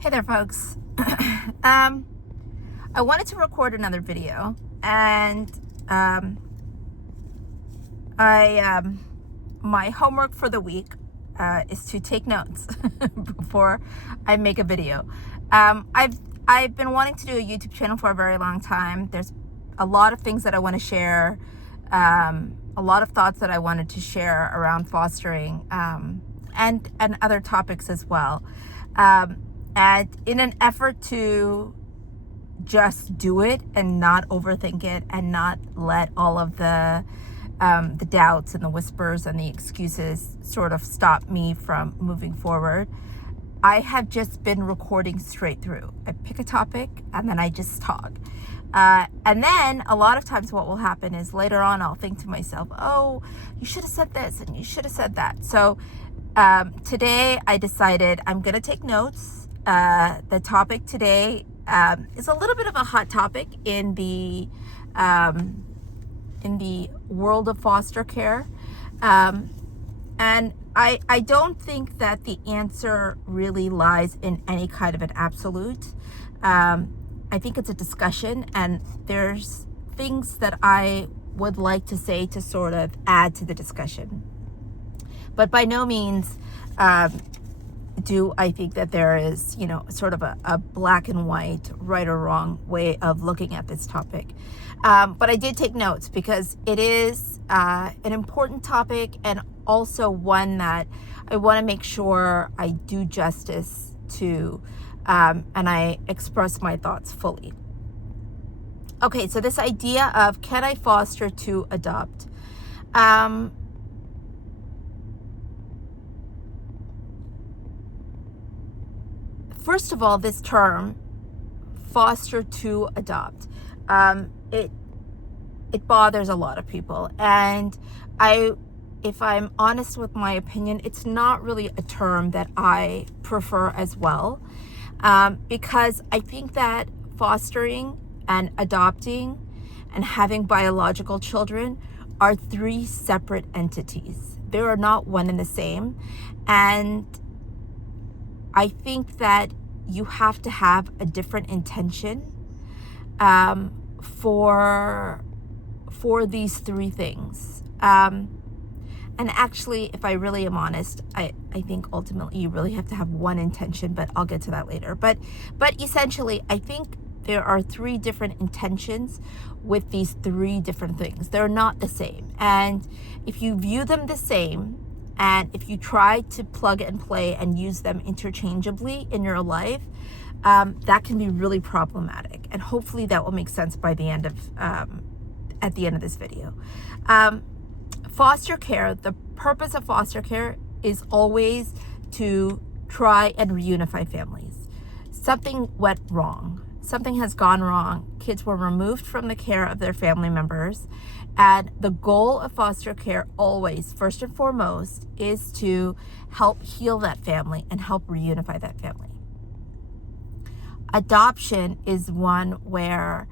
Hey there, folks. I wanted to record another video, and my homework for the week is to take notes before I make a video. I've been wanting to do a YouTube channel for a very long time. There's a lot of things that I want to share, a lot of thoughts that I wanted to share around fostering, and other topics as well. And in an effort to just do it and not overthink it and not let all of the doubts and the whispers and the excuses sort of stop me from moving forward, I have just been recording straight through. I pick a topic and then I just talk. And then a lot of times what will happen is later on I'll think to myself, oh, you should have said this and you should have said that. So today I decided I'm going to take notes. The topic today is a little bit of a hot topic in the world of foster care. And I don't think that the answer really lies in any kind of an absolute. I think it's a discussion, and there's things that I would like to say to sort of add to the discussion. But by no means do I think that there is, sort of a black and white, right or wrong way of looking at this topic. But I did take notes because it is an important topic, and also one that I want to make sure I do justice to, and I express my thoughts fully. Okay, so this idea of can I foster to adopt? First of all, this term, foster to adopt, it bothers a lot of people. And if I'm honest with my opinion, it's not really a term that I prefer as well, because I think that fostering and adopting and having biological children are three separate entities. They are not one and the same. And I think that you have to have a different intention for these three things. And actually, if I really am honest, I think ultimately you really have to have one intention, but I'll get to that later. But essentially, I think there are three different intentions with these three different things. They're not the same. And if you view them the same, and if you try to plug and play and use them interchangeably in your life, that can be really problematic. And hopefully that will make sense by the end of, at the end of this video. Foster care, the purpose of foster care is always to try and reunify families. Something went wrong. Something has gone wrong. Kids were removed from the care of their family members. And the goal of foster care always, first and foremost, is to help heal that family and help reunify that family. Adoption is one where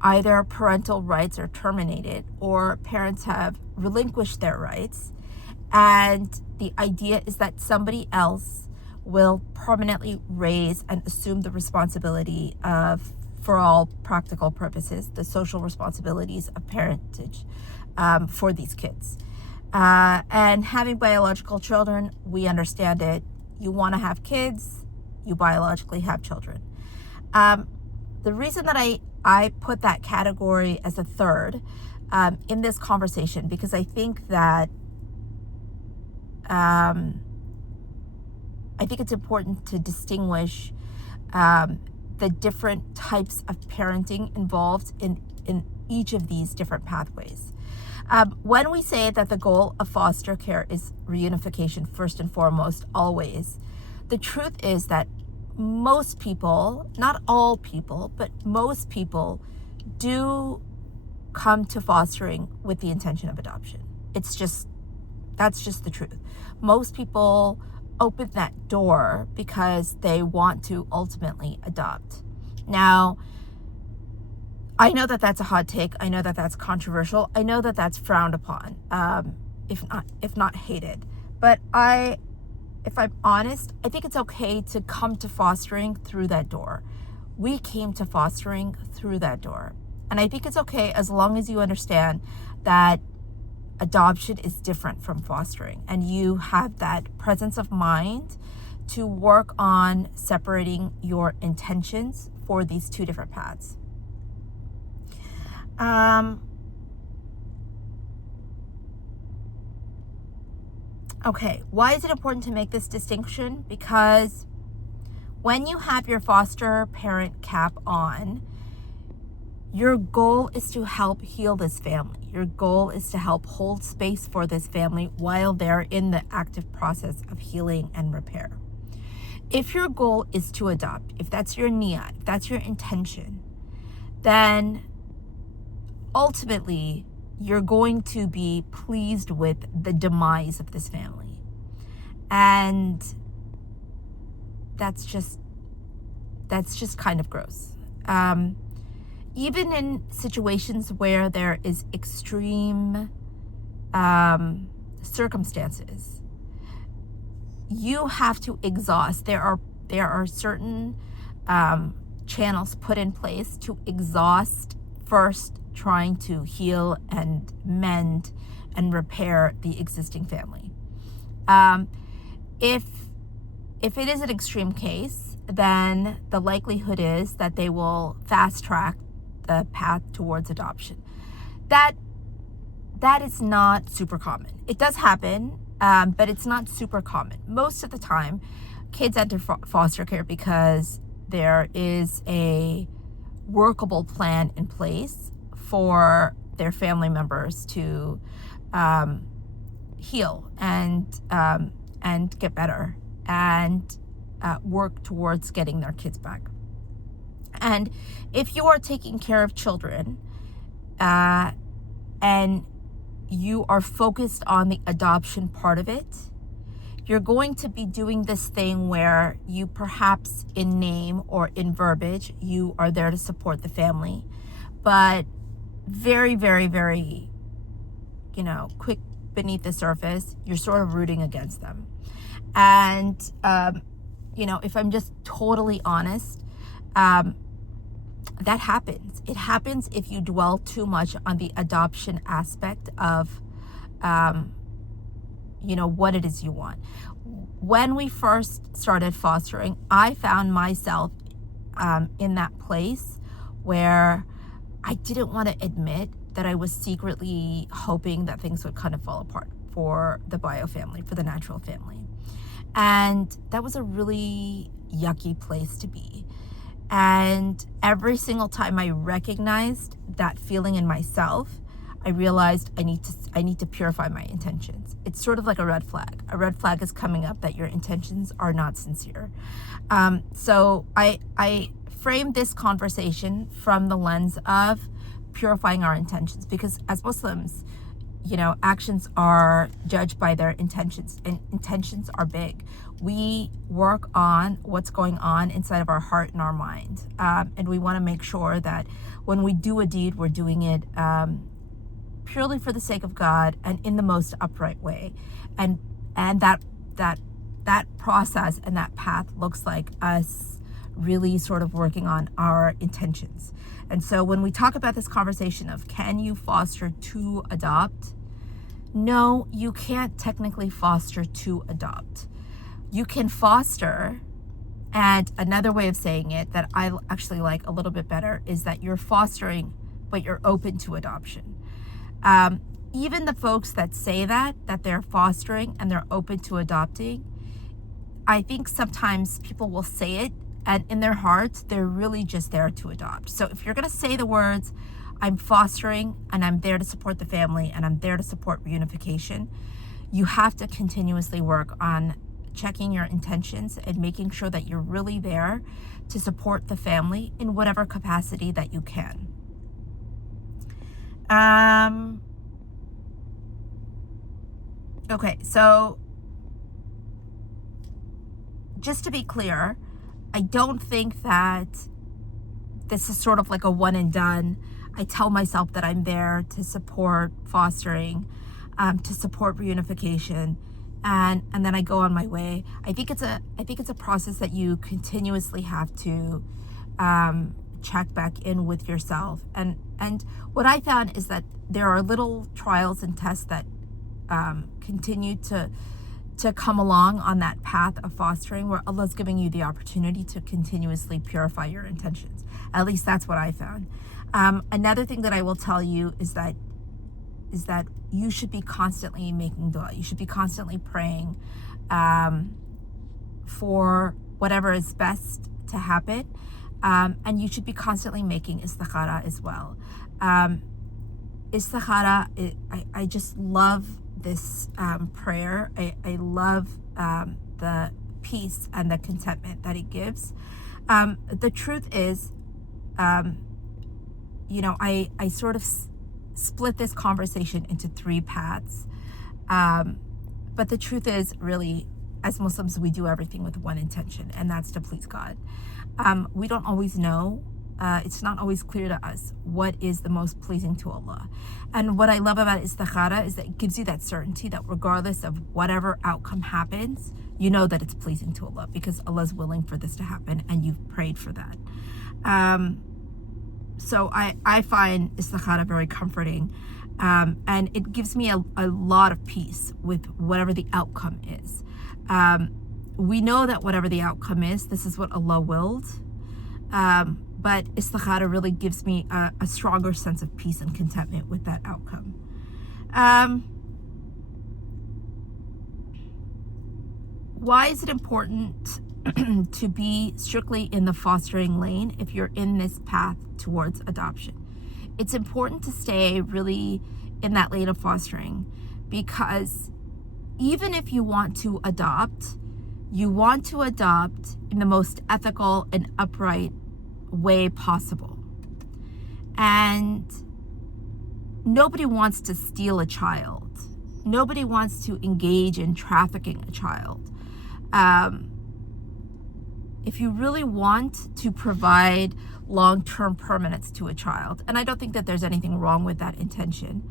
either parental rights are terminated or parents have relinquished their rights. And the idea is that somebody else will permanently raise and assume the responsibility of, for all practical purposes, the social responsibilities of parentage for these kids. And having biological children, we understand it. You want to have kids, you biologically have children. The reason that I put that category as a third in this conversation, because I think that it's important to distinguish the different types of parenting involved in each of these different pathways. When we say that the goal of foster care is reunification, first and foremost, always, the truth is that most people, not all people, but most people do come to fostering with the intention of adoption. That's just the truth. Most people open that door because they want to ultimately adopt. Now, I know that that's a hot take. I know that that's controversial. I know that that's frowned upon, if not hated. But I if I'm honest, I think it's okay to come to fostering through that door. We came to fostering through that door. And I think it's okay as long as you understand that adoption is different from fostering and you have that presence of mind to work on separating your intentions for these two different paths. Okay, why is it important to make this distinction? Because when you have your foster parent cap on, your goal is to help heal this family. Your goal is to help hold space for this family while they're in the active process of healing and repair. If your goal is to adopt, if that's your nia, if that's your intention, then ultimately you're going to be pleased with the demise of this family. And that's just kind of gross. Even in situations where there is extreme circumstances, you have to exhaust. There are certain channels put in place to exhaust first, trying to heal and mend and repair the existing family. If it is an extreme case, then the likelihood is that they will fast track the path towards adoption. That is not super common. It does happen, but it's not super common. Most of the time, kids enter foster care because there is a workable plan in place for their family members to heal and get better and work towards getting their kids back. And if you are taking care of children and you are focused on the adoption part of it, you're going to be doing this thing where you perhaps in name or in verbiage, you are there to support the family, but very, very, very, quick beneath the surface, you're sort of rooting against them. And, if I'm just totally honest, that happens. It happens if you dwell too much on the adoption aspect of, what it is you want. When we first started fostering, I found myself in that place where I didn't want to admit that I was secretly hoping that things would kind of fall apart for the bio family, for the natural family. And that was a really yucky place to be. And every single time I recognized that feeling in myself, I realized I need to purify my intentions. It's sort of like a red flag. A red flag is coming up that your intentions are not sincere. So I framed this conversation from the lens of purifying our intentions, because as Muslims, actions are judged by their intentions, and intentions are big. We work on what's going on inside of our heart and our mind. And we want to make sure that when we do a deed, we're doing it purely for the sake of God and in the most upright way. And that process and that path looks like us really sort of working on our intentions. And so when we talk about this conversation of can you foster to adopt? No, you can't technically foster to adopt. You can foster, and another way of saying it that I actually like a little bit better is that you're fostering, but you're open to adoption. Even the folks that say that they're fostering and they're open to adopting, I think sometimes people will say it and in their hearts, they're really just there to adopt. So if you're going to say the words, I'm fostering and I'm there to support the family and I'm there to support reunification, you have to continuously work on checking your intentions and making sure that you're really there to support the family in whatever capacity that you can. Okay, so just to be clear, I don't think that this is sort of like a one and done. I tell myself that I'm there to support fostering, to support reunification, and then I go on my way. I think it's a process that you continuously have to check back in with yourself. And what I found is that there are little trials and tests that continue to come along on that path of fostering, where Allah's giving you the opportunity to continuously purify your intentions. At least that's what I found. Another thing that I will tell you is that you should be constantly making dua. You should be constantly praying for whatever is best to happen. And you should be constantly making istikhara as well. Istikhara, I just love this prayer. I love the peace and the contentment that it gives. The truth is, I sort of split this conversation into three paths. But the truth is, really, as Muslims, we do everything with one intention, and that's to please God. We don't always know. It's not always clear to us what is the most pleasing to Allah. And what I love about istikhara is that it gives you that certainty that regardless of whatever outcome happens, you know that it's pleasing to Allah because Allah's willing for this to happen and you've prayed for that. So I find istikhara very comforting, and it gives me a lot of peace with whatever the outcome is. We know that whatever the outcome is, this is what Allah willed. But istikhara really gives me a stronger sense of peace and contentment with that outcome. Why is it important to be strictly in the fostering lane if you're in this path towards adoption? It's important to stay really in that lane of fostering, because even if you want to adopt, you want to adopt in the most ethical and upright way possible. And nobody wants to steal a child. Nobody wants to engage in trafficking a child. If you really want to provide long-term permanence to a child, and I don't think that there's anything wrong with that intention,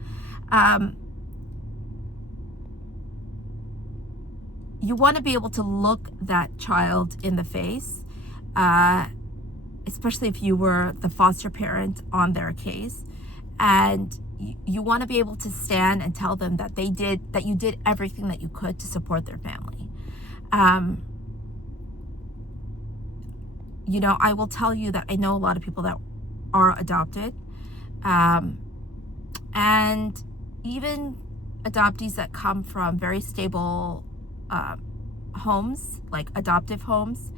you want to be able to look that child in the face, especially if you were the foster parent on their case, and you want to be able to stand and tell them that you did everything that you could to support their family. I will tell you that I know a lot of people that are adopted, and even adoptees that come from very stable homes, like adoptive homes,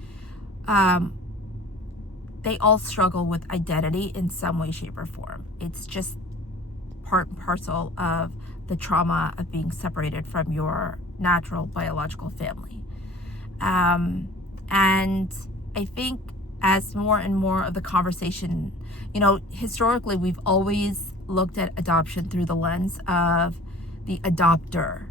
they all struggle with identity in some way, shape, or form. It's just part and parcel of the trauma of being separated from your natural biological family. And I think as more and more of the conversation, historically, we've always looked at adoption through the lens of the adopter,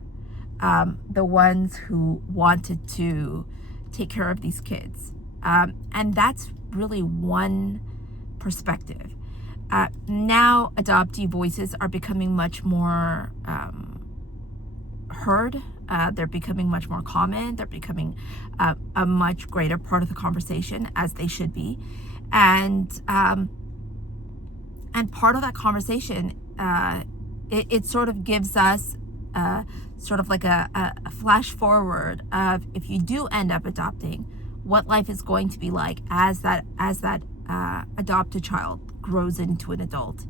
the ones who wanted to take care of these kids. And that's really one perspective. Now adoptee voices are becoming much more heard. They're becoming much more common. They're becoming a much greater part of the conversation, as they should be. And part of that conversation, it sort of gives us sort of like a flash forward of, if you do end up adopting, what life is going to be like as that adopted child grows into an adult.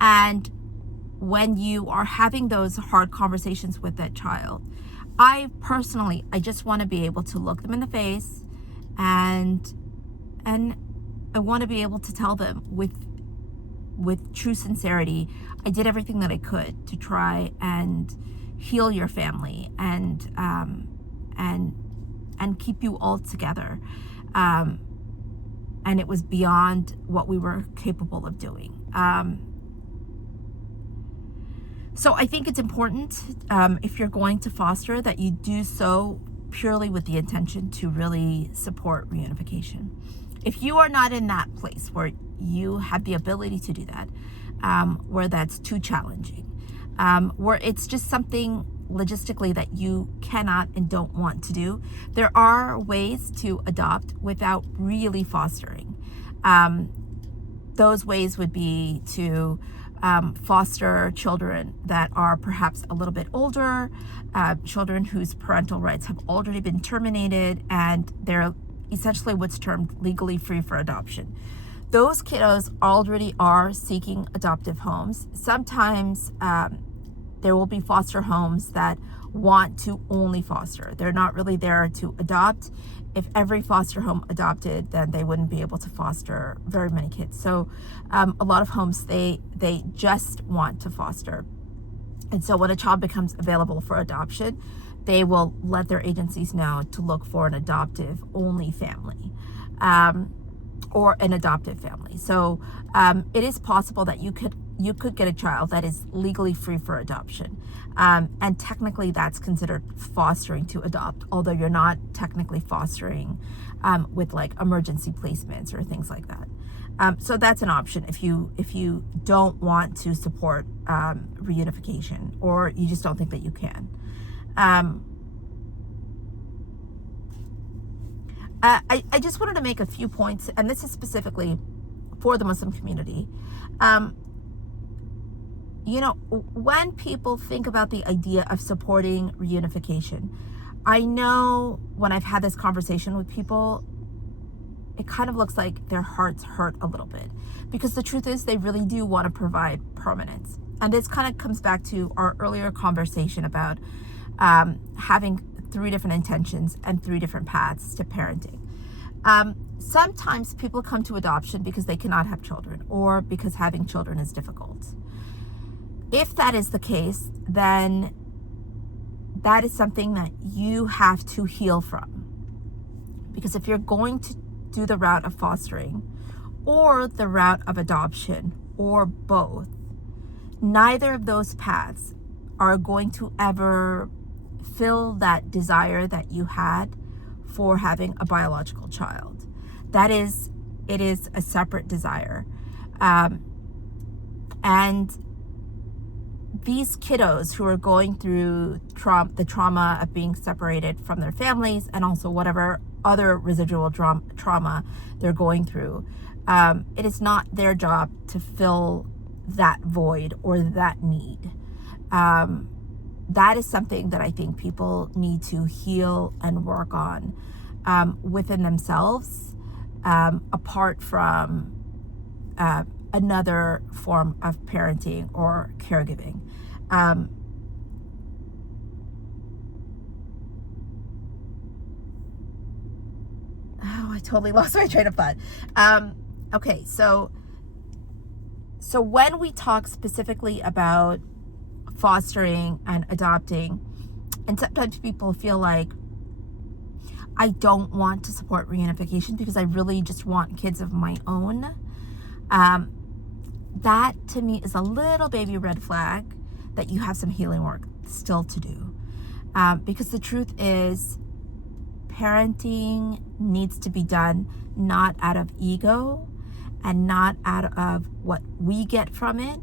And when you are having those hard conversations with that child, I just want to be able to look them in the face, and I want to be able to tell them with true sincerity, I did everything that I could to try and heal your family and keep you all together. And it was beyond what we were capable of doing. So I think it's important, if you're going to foster, that you do so purely with the intention to really support reunification. If you are not in that place where you have the ability to do that, where that's too challenging, where it's just something logistically that you cannot and don't want to do, there are ways to adopt without really fostering. Those ways would be to foster children that are perhaps a little bit older, children whose parental rights have already been terminated, and they're essentially what's termed legally free for adoption. Those kiddos already are seeking adoptive homes. Sometimes there will be foster homes that want to only foster. They're not really there to adopt. If every foster home adopted, then they wouldn't be able to foster very many kids. So a lot of homes, they just want to foster. And so when a child becomes available for adoption, they will let their agencies know to look for an adoptive only family. Or an adoptive family. So it is possible that you could get a child that is legally free for adoption. And technically that's considered fostering to adopt, although you're not technically fostering with like emergency placements or things like that. So that's an option if you don't want to support reunification, or you just don't think that you can. I just wanted to make a few points, and this is specifically for the Muslim community. When people think about the idea of supporting reunification, I know when I've had this conversation with people, it kind of looks like their hearts hurt a little bit, because the truth is they really do want to provide permanence. And this kind of comes back to our earlier conversation about having 3 different intentions and 3 different paths to parenting. Sometimes people come to adoption because they cannot have children, or because having children is difficult. If that is the case, then that is something that you have to heal from. Because if you're going to do the route of fostering or the route of adoption, or both, neither of those paths are going to ever fill that desire that you had for having a biological child. It is a separate desire. And these kiddos who are going through the trauma of being separated from their families, and also whatever other residual trauma they're going through, it is not their job to fill that void or that need. That is something that I think people need to heal and work on within themselves, apart from another form of parenting or caregiving. I totally lost my train of thought. Okay, so when we talk specifically about fostering and adopting, and sometimes people feel like, I don't want to support reunification because I really just want kids of my own. That to me is a little baby red flag that you have some healing work still to do. Because the truth is, parenting needs to be done not out of ego and not out of what we get from it,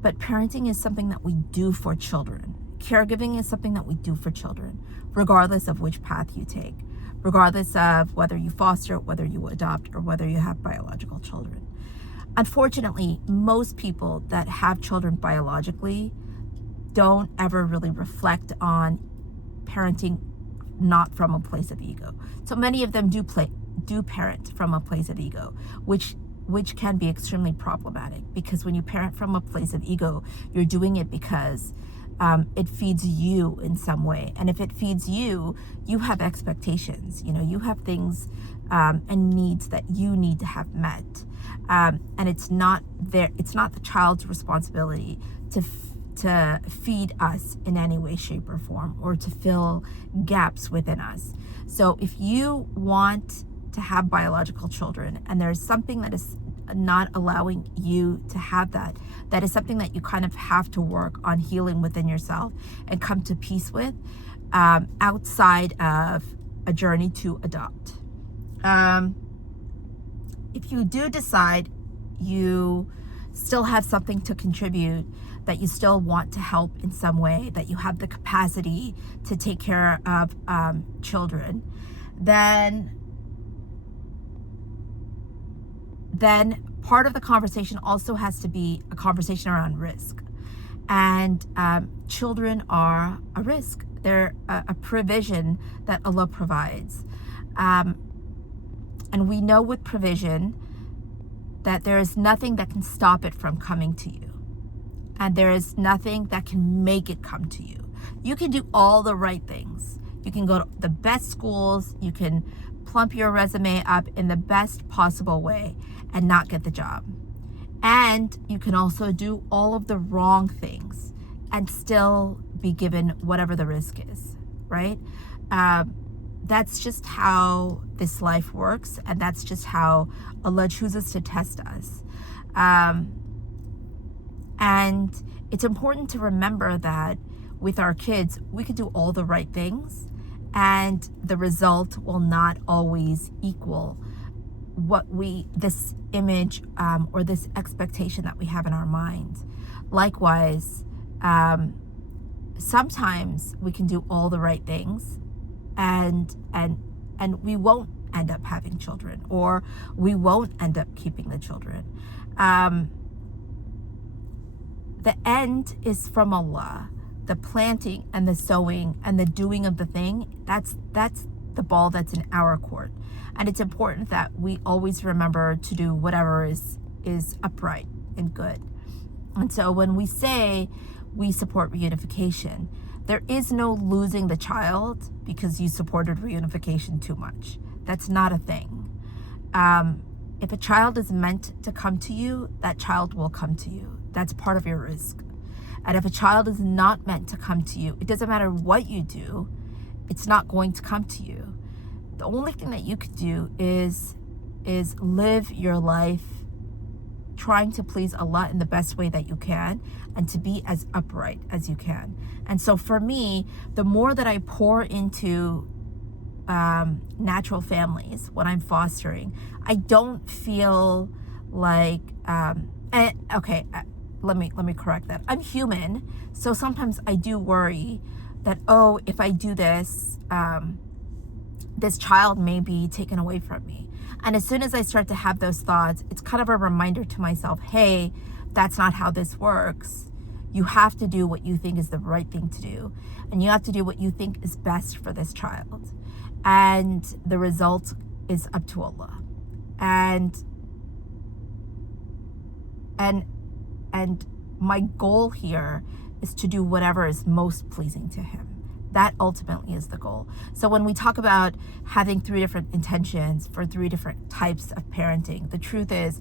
but parenting is something that we do for children. Caregiving is something that we do for children, regardless of which path you take, regardless of whether you foster, whether you adopt, or whether you have biological children. Unfortunately, most people that have children biologically don't ever really reflect on parenting not from a place of ego. So many of them do parent from a place of ego, which can be extremely problematic, because when you parent from a place of ego, you're doing it because it feeds you in some way. And if it feeds you, you have expectations. You have things and needs that you need to have met. And it's not the child's responsibility to feed us in any way, shape, or form, or to fill gaps within us. So if you want to have biological children and there's something that is not allowing you to have that is something that you kind of have to work on healing within yourself and come to peace with, outside of a journey to adopt. If you do decide you still have something to contribute, that you still want to help in some way, that you have the capacity to take care of children, then part of the conversation also has to be a conversation around risk. And children are a risk. They're a provision that Allah provides. And we know with provision that there is nothing that can stop it from coming to you. And there is nothing that can make it come to you. You can do all the right things. You can go to the best schools. You can plump your resume up in the best possible way and not get the job. And you can also do all of the wrong things and still be given whatever the risk is, right? That's just how this life works, and that's just how Allah chooses to test us. And it's important to remember that with our kids, we can do all the right things, and the result will not always equal what this image or this expectation that we have in our mind. Likewise, sometimes we can do all the right things and we won't end up having children, or we won't end up keeping the children. The end is from Allah. The planting and the sowing and the doing of the thing, that's the ball that's in our court. And it's important that we always remember to do whatever is upright and good. And so when we say we support reunification, there is no losing the child because you supported reunification too much. That's not a thing. If a child is meant to come to you, that child will come to you. That's part of your risk. And if a child is not meant to come to you, it doesn't matter what you do, it's not going to come to you. The only thing that you could do is live your life trying to please Allah in the best way that you can and to be as upright as you can. And so for me, the more that I pour into natural families when I'm fostering, I don't feel like let me correct that. I'm human, so sometimes I do worry that, oh, if I do this, this child may be taken away from me. And as soon as I start to have those thoughts, it's kind of a reminder to myself, hey, that's not how this works. You have to do what you think is the right thing to do. And you have to do what you think is best for this child. And the result is up to Allah. And my goal here is to do whatever is most pleasing to Him. That ultimately is the goal. So when we talk about having 3 different intentions for 3 different types of parenting, the truth is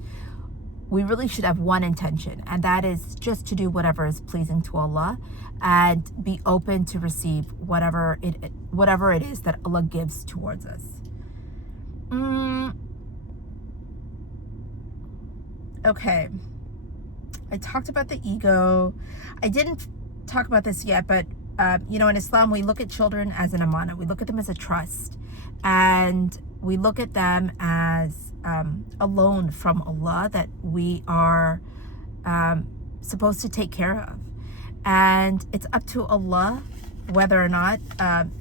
we really should have one intention, and that is just to do whatever is pleasing to Allah and be open to receive whatever it is that Allah gives towards us. Okay. I talked about the ego. I didn't talk about this yet, but in Islam, we look at children as an amana. We look at them as a trust. And we look at them as a loan from Allah that we are supposed to take care of. And it's up to Allah whether or not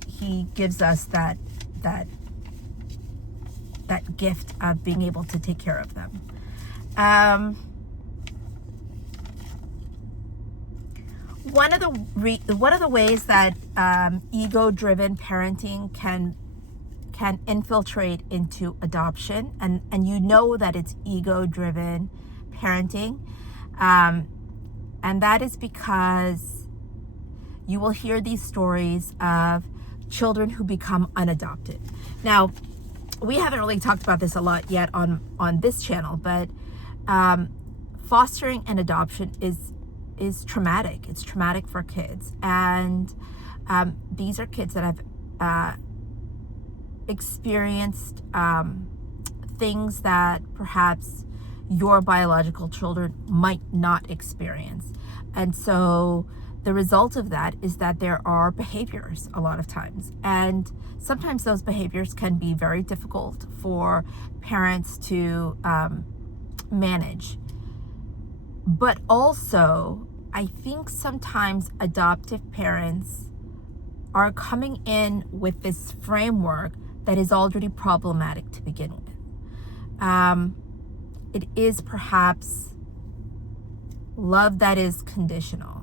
He gives us that gift of being able to take care of them. One of the ways that ego-driven parenting can infiltrate into adoption, and you know that it's ego-driven parenting, and that is because you will hear these stories of children who become unadopted. Now, we haven't really talked about this a lot yet on this channel, but fostering and adoption is traumatic. It's traumatic for kids. And these are kids that have experienced things that perhaps your biological children might not experience. And so the result of that is that there are behaviors a lot of times. And sometimes those behaviors can be very difficult for parents to manage. But also, I think sometimes adoptive parents are coming in with this framework that is already problematic to begin with. It is perhaps love that is conditional.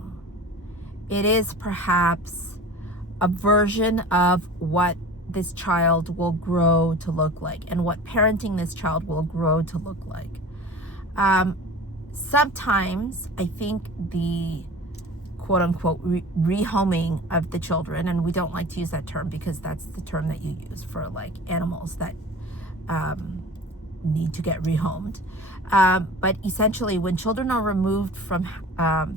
It is perhaps a version of what this child will grow to look like and what parenting this child will grow to look like. Sometimes I think the quote unquote rehoming of the children, and we don't like to use that term because that's the term that you use for like animals that need to get rehomed. But essentially, when children are removed from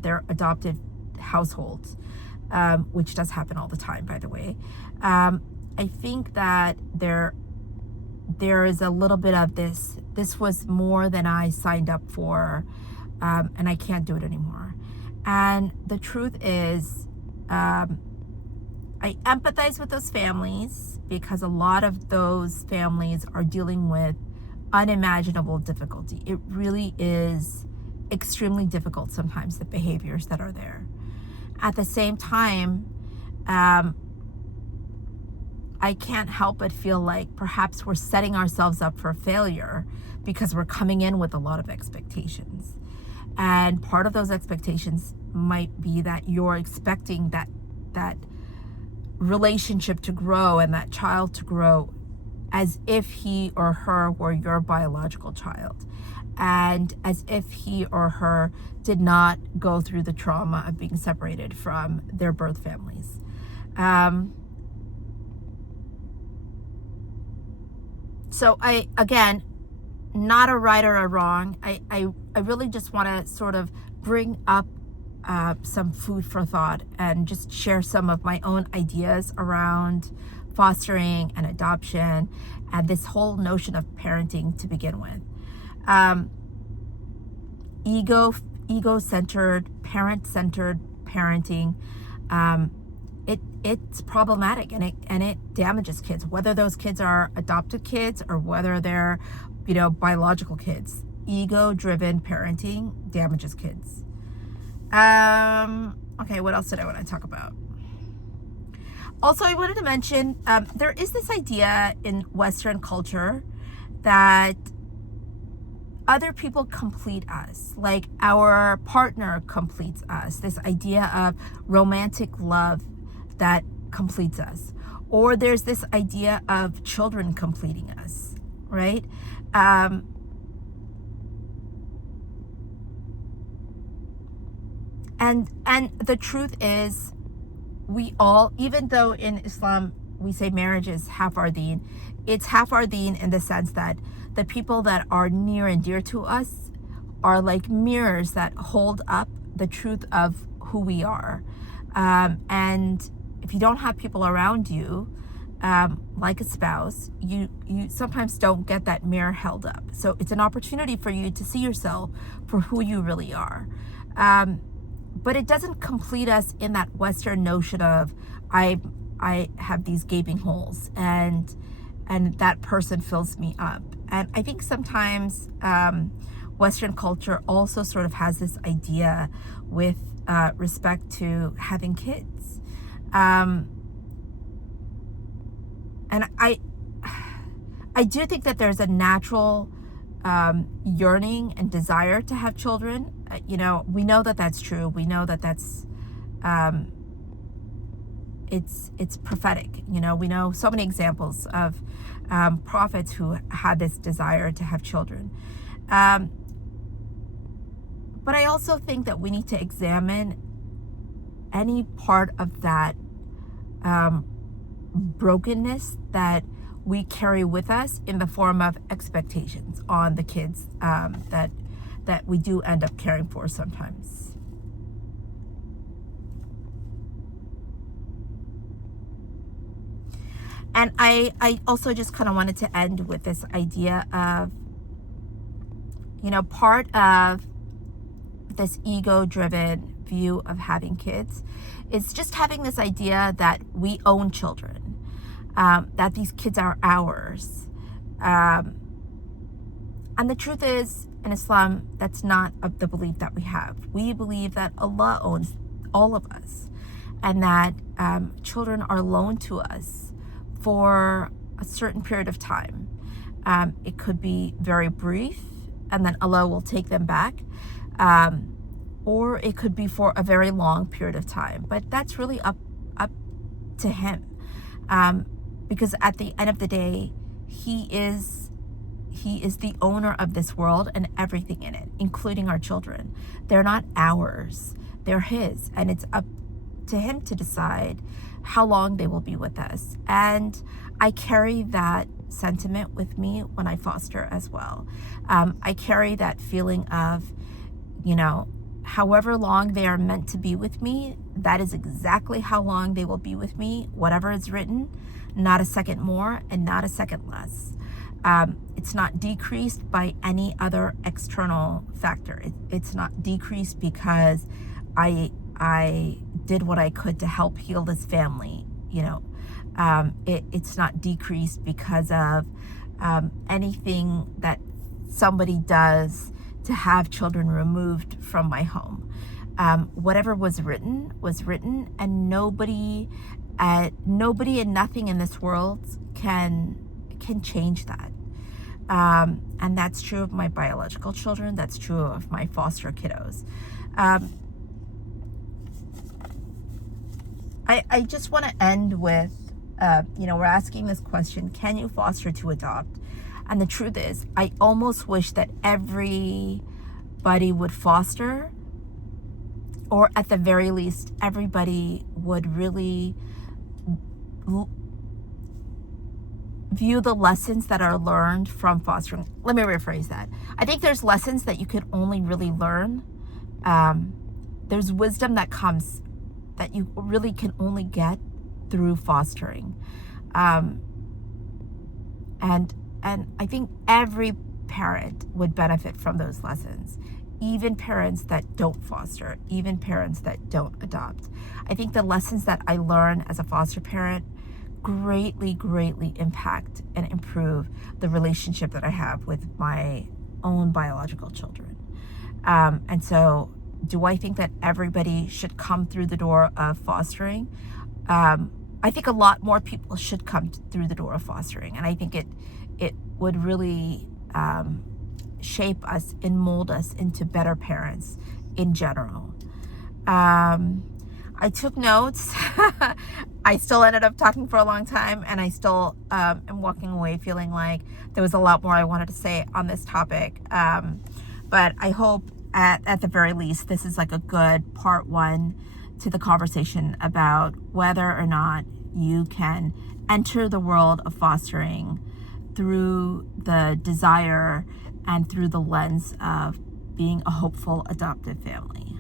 their adopted households, which does happen all the time, by the way, I think that there is a little bit of this was more than I signed up for, and I can't do it anymore. And the truth is, I empathize with those families because a lot of those families are dealing with unimaginable difficulty. It really is extremely difficult sometimes, the behaviors that are there. At the same time, I can't help but feel like perhaps we're setting ourselves up for failure because we're coming in with a lot of expectations. And part of those expectations might be that you're expecting that relationship to grow and that child to grow as if he or her were your biological child, and as if he or her did not go through the trauma of being separated from their birth families. So I, again, not a right or a wrong. I really just want to sort of bring up some food for thought and just share some of my own ideas around fostering and adoption and this whole notion of parenting to begin with. Ego-centered, parent-centered parenting, it's problematic, and it damages kids, whether those kids are adopted kids or whether they're, biological kids. Ego-driven parenting damages kids. Okay, what else did I want to talk about? Also, I wanted to mention, there is this idea in Western culture that other people complete us, like our partner completes us. This idea of romantic love that completes us. Or there's this idea of children completing us, right? And the truth is, we all, even though in Islam we say marriage is half our deen, it's half our deen in the sense that the people that are near and dear to us are like mirrors that hold up the truth of who we are. And if you don't have people around you, like a spouse, you sometimes don't get that mirror held up. So it's an opportunity for you to see yourself for who you really are. But it doesn't complete us in that Western notion of I have these gaping holes and that person fills me up. And I think sometimes Western culture also sort of has this idea with respect to having kids. And I do think that there's a natural yearning and desire to have children. We know that that's true. We know that that's it's prophetic. We know so many examples of prophets who had this desire to have children. But I also think that we need to examine any part of that brokenness that we carry with us in the form of expectations on the kids that we do end up caring for sometimes. And I also just kind of wanted to end with this idea of, part of this ego-driven view of having kids is just having this idea that we own children, that these kids are ours. I And the truth is, in Islam, that's not the belief that we have. We believe that Allah owns all of us, and that children are loaned to us for a certain period of time. It could be very brief, and then Allah will take them back. Or it could be for a very long period of time. But that's really up to Him. Because at the end of the day, He is the owner of this world and everything in it, including our children. They're not ours, they're His. And it's up to Him to decide how long they will be with us. And I carry that sentiment with me when I foster as well. I carry that feeling of, however long they are meant to be with me, that is exactly how long they will be with me, whatever is written, not a second more and not a second less. It's not decreased by any other external factor. It's not decreased because I did what I could to help heal this family. It's not decreased because of anything that somebody does to have children removed from my home. Whatever was written, and nobody and nothing in this world can change that. And that's true of my biological children. That's true of my foster kiddos. I just want to end with, we're asking this question: can you foster to adopt? And the truth is, I almost wish that everybody would foster, or at the very least, everybody would really view the lessons that are learned from fostering. Let me rephrase that. I think there's lessons that you could only really learn. There's wisdom that comes that you really can only get through fostering. And I think every parent would benefit from those lessons, even parents that don't foster, even parents that don't adopt. I think the lessons that I learned as a foster parent greatly impact and improve the relationship that I have with my own biological children. And so, do I think that everybody should come through the door of fostering? I think a lot more people should come through the door of fostering, and I think it would really shape us and mold us into better parents in general. I took notes. I still ended up talking for a long time, and I still am walking away feeling like there was a lot more I wanted to say on this topic. But I hope at the very least, this is like a good part one to the conversation about whether or not you can enter the world of fostering through the desire and through the lens of being a hopeful adoptive family.